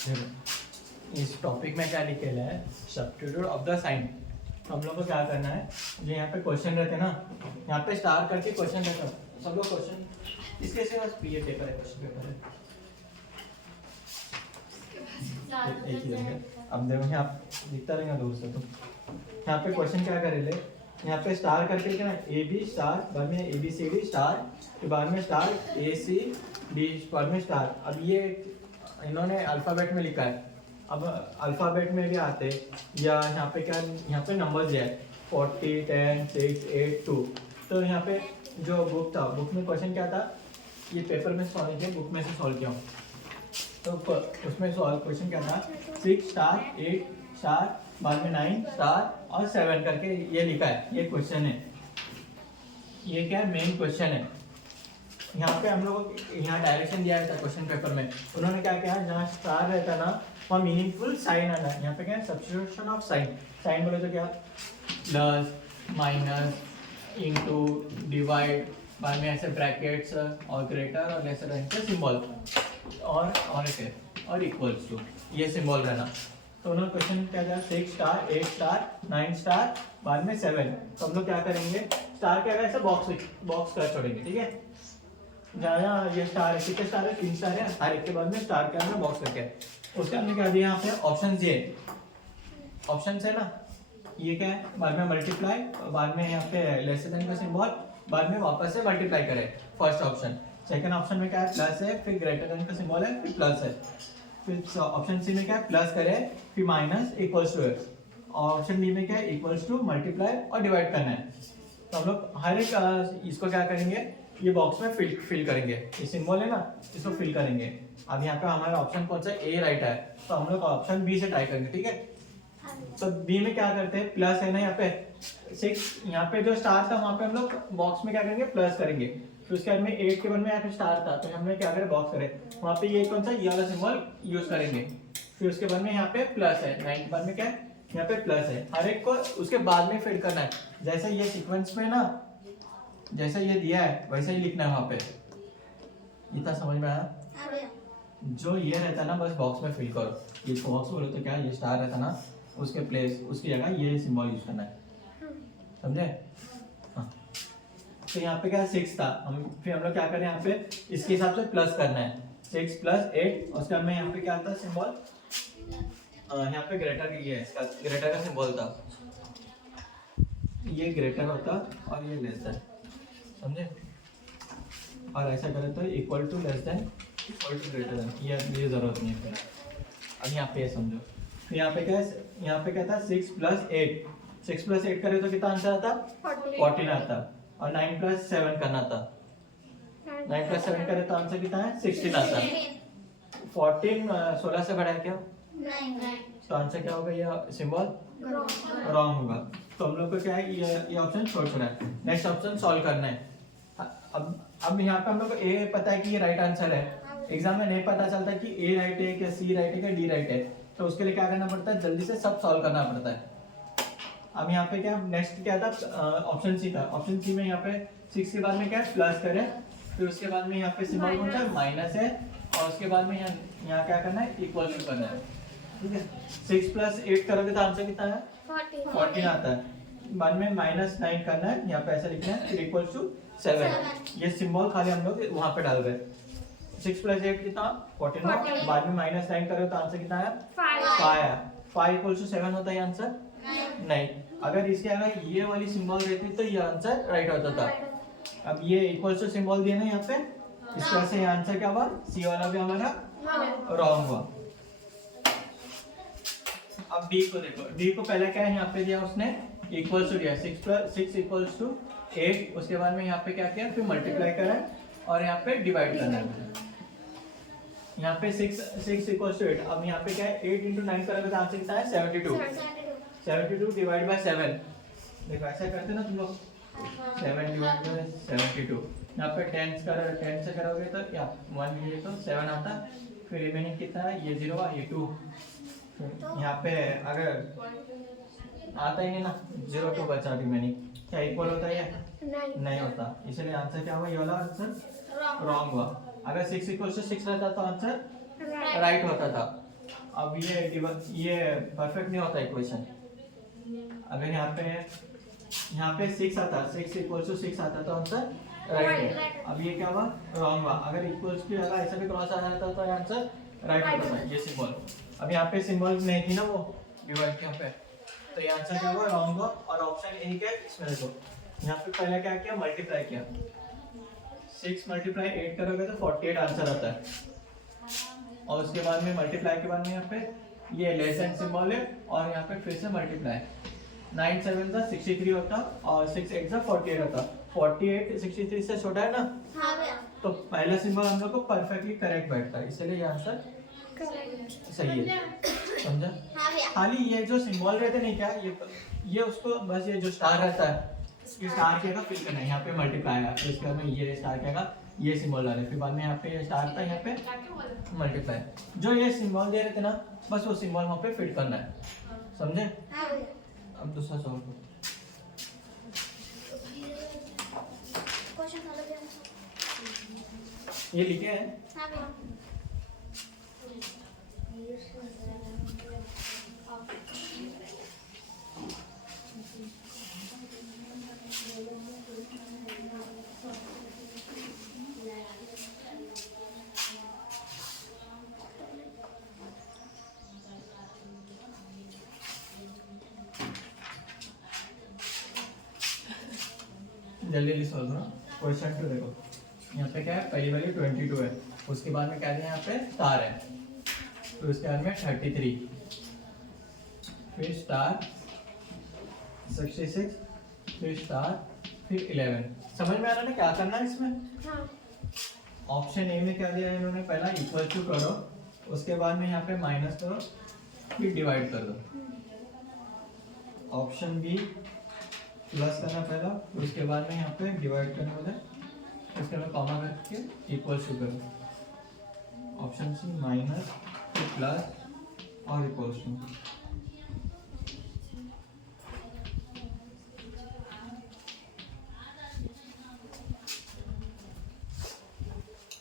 देखो इस टॉपिक में क्या लिखेला है, सब्स्टिट्यूट ऑफ द साइन। तो हम लोग को क्या करना है, जो यहाँ पे क्वेश्चन रहते हैं ना, यहाँ पे स्टार करके क्वेश्चन रहता है। सब लोग क्वेश्चन इसके से बस ये पेपर है, क्वेश्चन पेपर है एक ही रहेंगे। अब देखो यहाँ दिखता रहेगा दूर से। तो यहाँ पे क्वेश्चन क्या करेले, यहाँ पे स्टार करके क्या ना, ए बी स्टार, बाद में A B C D star, फिर बाद में स्टार ए सी डी, बाद में स्टार। अब ये इन्होंने अल्फ़ाबेट में लिखा है। अब अल्फ़ाबेट में भी आते या यहाँ पे क्या, यहाँ पे नंबर्स दिया है 40 10 6 8 2। तो यहाँ पे जो बुक था, बुक में क्वेश्चन क्या था, ये पेपर में सॉल्व किया, बुक में से सॉल्व किया हूँ। तो उसमें सॉल्व क्वेश्चन क्या था, 6 स्टार 8 स्टार, बाद में 9 स्टार और 7 करके ये लिखा है। ये क्वेश्चन है, ये क्या है, मेन क्वेश्चन है। यहाँ पे हम लोग यहाँ डायरेक्शन दिया था क्वेश्चन पेपर में। उन्होंने क्या किया, जहाँ स्टार रहता ना वहाँ मीनिंगफुल साइन आना है। यहाँ पे क्या है, सब्स्टिट्यूशन ऑफ साइन। साइन बोले तो क्या, प्लस माइनस इनटू डिवाइड, बाद में ऐसे ब्रैकेट्स और ग्रेटर और लेसर इनके सिंबल और एक है और इक्वल्स टू, ये सिंबल रहना। तो उन्होंने क्वेश्चन क्या था, 6 स्टार 8 स्टार 9 स्टार, बाद में 7। तो हम लोग क्या करेंगे, स्टार क्या है, ऐसे बॉक्स कर छोड़ेंगे, ठीक है। जहाँ ये स्टार है, कितने स्टार है, 3 स्टार है, हर एक के बाद में स्टार के अंदर बॉक्स करके। उसके हमने क्या दिया, यहाँ पे ऑप्शन ये ऑप्शन है ना, ये क्या है, बाद में मल्टीप्लाई, बाद में यहाँ पे लेस देन का सिंबल, बाद में वापस से मल्टीप्लाई करें, फर्स्ट ऑप्शन। सेकंड ऑप्शन में क्या है, प्लस है, फिर ग्रेटर देन का सिंबल है, फिर प्लस है। फिर ऑप्शन सी में क्या है, प्लस करें, फिर माइनस इक्वल्स टू है। और ऑप्शन डी में क्या है, इक्वल्स टू, मल्टीप्लाई और डिवाइड करना है। तो हम लोग हर एक इसको क्या करेंगे, ये बॉक्स में फिल करेंगे। ये सिंबल है ना, इसको फिल करेंगे। अब यहाँ पे हमारा ऑप्शन कौन सा, ए राइट है, तो हम लोग ऑप्शन बी से ट्राई करेंगे, ठीक है। तो बी में क्या करते हैं, प्लस है ना, यहाँ पे 6, यहाँ पे जो स्टार था वहाँ पे हम लोग बॉक्स में क्या करेंगे, प्लस करेंगे। फिर उसके बाद में 8 के बाद में यहाँ पे स्टार था, तो हमने क्या करें, बॉक्स करें, वहाँ पे ये कौन सा, ये वाला सिंबल यूज करेंगे। फिर उसके बाद में यहाँ पे प्लस है, 9 के बाद में क्या है, यहाँ पे प्लस है। हर एक को उसके बाद में फिल करना है। जैसे ये सीक्वेंस में ना, जैसे ये दिया है वैसे ही लिखना है वहाँ पे। इतना समझ में आया? जो ये रहता है ना, बस बॉक्स में फिल करो। ये बॉक्स बोलो तो क्या, ये स्टार रहता ना, उसके प्लेस, उसकी जगह ये सिंबल यूज करना है, समझे? हाँ। तो यहाँ पे क्या 6 था, फिर हम लोग क्या करें, यहाँ पे इसके हिसाब से प्लस करना है, 6 + 8। उसके बाद में यहाँ पे क्या था सिंबल, यहाँ पे ग्रेटर, ये है इसका ग्रेटर का सिंबल था, ये ग्रेटर होता और ये लेस देन, समझे? और ऐसा करें तो equal to, less than, equal to, greater than, ये जरूरत नहीं है। अब यहाँ पे समझो, तो यहाँ पे क्या है, यहाँ पे क्या था, 6 + 8, 6 + 8 करे तो कितना आंसर आता, 14 आता। और 9 + 7 करना था, 9 + 7 करे तो आंसर कितना है, 16 आता। 14 16 से बड़ा है क्या, तो आंसर क्या होगा, ये सिंबल रॉन्ग होगा। तो हम लोग को क्या है, ये ऑप्शन छोड़ना है। नेक्स्ट ऑप्शन सॉल्व करना है। अब यहाँ पे हम लोग को ए पता है कि ये राइट आंसर है। एग्जाम में नहीं पता चलता कि ए राइट है क्या, सी राइट है क्या, डी राइट है। तो उसके लिए क्या करना पड़ता है, जल्दी से सब सॉल्व करना पड़ता है। अब यहाँ पे क्या, नेक्स्ट क्या था, ऑप्शन सी था। ऑप्शन सी में यहाँ पे 6 के बाद में क्या है, प्लस करें, फिर उसके बाद में यहाँ पे सिंबल कौन सा है, माइनस है, और उसके बाद में यहाँ क्या करना है, इक्वल टू करना है, ठीक है। 6 + 8 करोगे तो आंसर कितना है, 14 आता है। बाद में -9 करना है, यहाँ पे ऐसा लिखना है, फिर इक्वल टू 7। ये सिंबल खाली हम लोग वहाँ पे डाल गए। 6 + 8 कितना, 14। बाद में -9 करो तो आंसर कितना है, 5 5 = 7 होता है आंसर, नहीं। अगर इसके अगर ये वाली सिंबल रहती तो ये आंसर राइट होता था। अब ये इक्वल टू सिंबल दिया ना यहाँ पे, इस वजह से ये आंसर क्या हुआ, सी वाला भी हमारा रॉन्ग हुआ। अब डी को देखो, डी को पहले क्या है, यहाँ पे दिया उसने इक्वल टू दिया, 6 = 8। उसके बाद में यहाँ पे क्या किया, फिर मल्टीप्लाई करा और यहाँ पे डिवाइड करना है। यहाँ पे 6 = 8। अब यहाँ पे क्या है, 8 × 9 करोगे तो आंसर कितना है, 72। 72 डिवाइड बाय 7। देखो ऐसा करते ना तुम लोग, 7 डिवाइड बाय 72। यहाँ पे 10 से करोगे तो या 1 लिए तो 7 आता। फिर रिमेनिंग कितना है, ये 0 ये 2। यहाँ पे अगर आता ही नहीं ना, 0 2 बचा, रिमेनिंग क्या इक्वल होता है, नहीं होता। इसलिए आंसर क्या हुआ, ये वाला आंसर रॉन्ग हुआ। अगर 6 = 6 रहता तो आंसर राइट होता था। अब ये परफेक्ट नहीं होता इक्वेशन। अगर यहाँ पे 6 आता, 6 इक्वल टू 6 आता तो आंसर राइट है। अब ये क्या हुआ, रॉन्ग हुआ। अगर इक्वल्स की जगह ऐसा भी क्रॉस आ जाता तो आंसर राइट होता था, ये सिंबल। अब यहाँ पे सिंबल नहीं थी ना वो डिवाइड के यहाँ पे, तो ये आंसर क्या हुआ, रॉन्ग हुआ। और ऑप्शन ए क्या है इसमें देखो, यहाँ पे पहले क्या किया, मल्टीप्लाई किया। 6 मल्टीप्लाई 8 करोगे तो 48 आंसर आता है। और उसके बाद में मल्टीप्लाई के बाद में यहाँ पे ये लेस देन सिंबल है और यहाँ पे फिर से मल्टीप्लाई। 9 7 का 63 होता और 6 8 का 48 होता। 48 63 से छोटा है ना, हाँ भैया। तो पहला सिंबल हम लोग को परफेक्टली करेक्ट बैठता है, इसलिए ये आंसर सही है। समझा? हाँ भैया। खाली ये जो सिंबल रहते नहीं क्या, ये उसको बस ये जो स्टार रहता है इसके स्टार क्या का फिल करना है। यहाँ पे मल्टीप्लाई है, फिर इसके बाद में ये स्टार क्या का ये सिंबल डाले, फिर बाद में यहाँ पे ये स्टार था, यहाँ पे मल्टीप्लाई। जो ये सिंबल दे रहे थे ना, बस वो सिंबल वहाँ पे फिट करना है। समझे? हाँ भैया। अब दूसरा सॉल्व करो। क्वेश्चन सॉल्व किया। ये लिखे हैं। हाँ भैया। जल्दी सॉल्व करो। क्वेश्चन 2 देखो, यहाँ पे क्या है, पहली वैल्यू 22 है, उसके बाद में क्या दिया, यहाँ पे स्टार है, तो उसके बाद में 33, फिर स्टार 66, फिर स्टार, फिर 11। समझ में आ रहा है ना क्या करना है इसमें? हाँ। ऑप्शन ए में क्या दिया है इन्होंने, पहला इक्वल टू करो, उसके बाद में यहाँ पे माइनस करो, फिर डिवाइड कर दो। ऑप्शन बी प्लस करना पहला, उसके बाद में यहाँ पे डिवाइड करने वाला, उसके बाद कॉमा करके इक्वल टू करो। ऑप्शन सी माइनस फिर प्लस और इक्वल टू।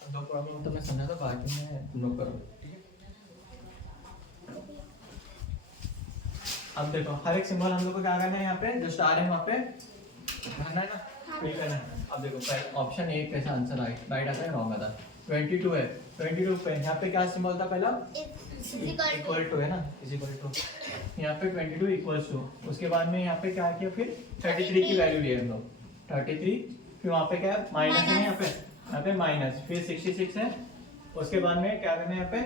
दो प्रॉब्लम तो मैं समझा था, बाकी में तुम लोग करो, ठीक है? अब देखो हर एक सिंबल हम लोग को क्या करना है, यहाँ पे जो स्टार है वहाँ पे भरना है ना, फिल करना है। अब देखो ऑप्शन ए कैसा आंसर आए, राइट आता है, रॉन्ग आता है। 22 है, 22 पे यहाँ पे क्या सिंबल था पहला, इक्वल टू है ना, इज इक्वल टू। यहाँ पे 22 इक्वल टू, उसके बाद में यहाँ पे क्या किया, फिर 33 की वैल्यू ली हम लोग, 33, फिर वहाँ पे क्या माइनस है, यहाँ पे माइनस, फिर 66 है, उसके बाद में क्या करना है, यहाँ पे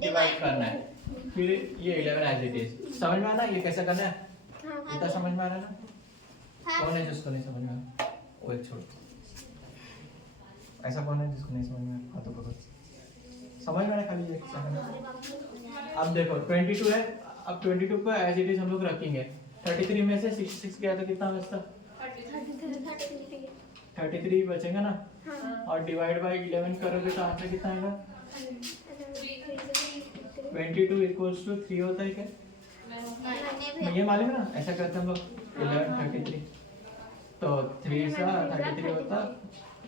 डिवाइड करना है, फिर ये 11 एज इट इज। समझ में आना ये कैसे करना है? इतना समझ में आ रहा है ना? कौन है जिसको नहीं समझ में आ रहा? वो एक छोड़, ऐसा कौन है जिसको नहीं समझ में आ रहा? हाथों पकड़, समझ में आ रहा खाली ये कैसे करना है? अब देखो 22 है, अब 22 को एज इट इज हम लोग रखेंगे। 33 में से 66 गया तो कितना बचता? 33 बचेगा ना, और डिवाइड बाय 11 करोगे तो आंसर कितना आएगा? 22 इक्वल्स टू 3 होता है क्या? ये मालूम है ना, ऐसा करते हम लोग 11 33, तो 3 सा 33 होता,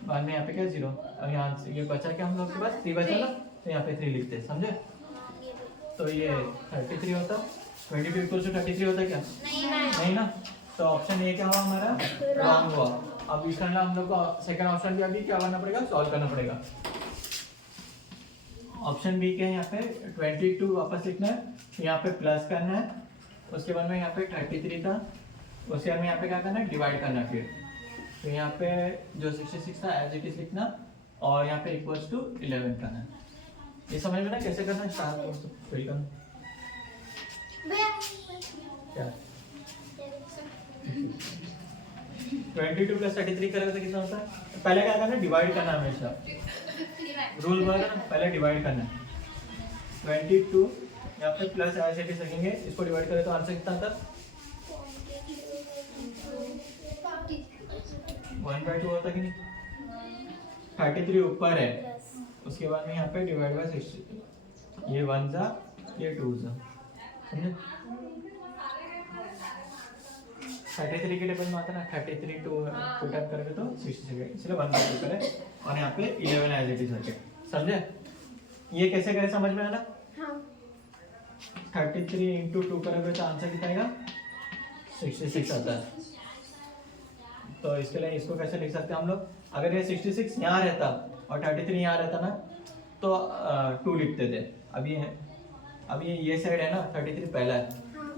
बाद में यहाँ पे क्या 0, और यहाँ से ये बचा क्या हम लोग के पास, 3 बचा ना, तो यहाँ पे 3 लिखते हैं, समझे? तो ये 33 होता, 22 इक्वल्स टू 33 होता क्या? नहीं ना, तो ऑप्शन ए क्या हुआ हमारा, रॉन्ग हुआ। अब इसका हम लोग को सेकंड ऑप्शन भी अभी क्या करना पड़ेगा, सॉल्व करना पड़ेगा। ऑप्शन बी के यहाँ पे 22 वापस लिखना है, यहाँ पे प्लस करना है, उसके बाद में यहाँ पे 33 था, उसके बाद में यहाँ पे क्या करना है, डिवाइड करना है। फिर तो यहाँ पे जो 66 था एज इट इज लिखना, और यहाँ पे इक्वल्स टू 11 करना है। ये समझ में ना कैसे करना है, स्टार को फिल करना क्या? 22 प्लस 33 करेगा तो कितना होता है? पहले क्या करना है, डिवाइड करना है हमेशा, रूल बोला ना, पहले डिवाइड करना है। 22 यहाँ पे प्लस ऐसे भी सकेंगे, इसको डिवाइड करें तो आंसर कितना आता? 1/2 होता कि नहीं? 33 ऊपर है, उसके बाद में यहाँ पे डिवाइड बाय 60, ये 1 जा, ये 2 जा, समझे? 33 के टेबल में आता ना, 33 टू पुट अप करके तो 66, इसलिए 1/2 करें, और यहाँ पे 11 एज इट इज रखे, समझे? ये कैसे करें समझ में आना? 33 इंटू 2 करोगे तो आंसर कितना आएगा 66 आता है। तो इसके लिए इसको कैसे लिख सकते हैं हम लोग, अगर ये 66 यहाँ रहता और 33 यहाँ रहता ना तो 2 लिखते थे। अब ये साइड है ना 33 पहला है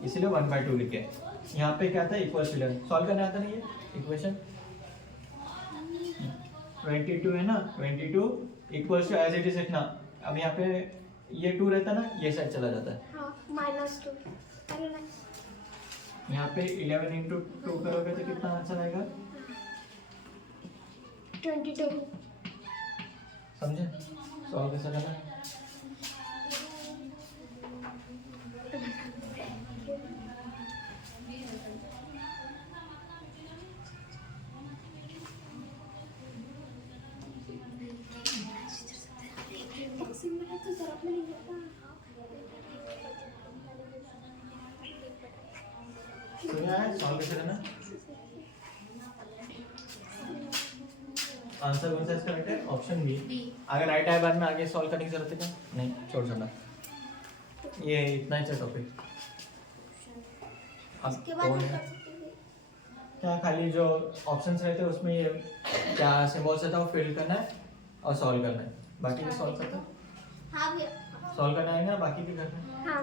इसलिए 1/2 लिखे। यहाँ पे क्या था इक्वल टू सॉल्व करना आता नहीं है इक्वेशन 22 है ना 22 equals to as it is लिखना। अब यहाँ पे ये 2 रहता ना ये साइड चला जाता है -2 यहाँ पे 11 इंटू 2 करोगे तो कितना आंसर आएगा 22 समझे सॉल्व कैसे करना। सुना है सॉल्व कैसे करना। आंसर कौन सा इसका राइट है ऑप्शन बी। अगर राइट है बाद में आगे सॉल्व करने की जरूरत है क्या नहीं छोड़ छोड़ना ये इतना ही टॉपिक। अब इसके बाद कौन हम है कर सकते हैं क्या खाली जो ऑप्शंस रहते हैं उसमें ये क्या सिंबल्स रहता है वो फिल करना है और सॉल्व करना है बाकी भी सॉल्व करता है हाँ भैया सॉल्व करना है ना बाकी भी करना है। हाँ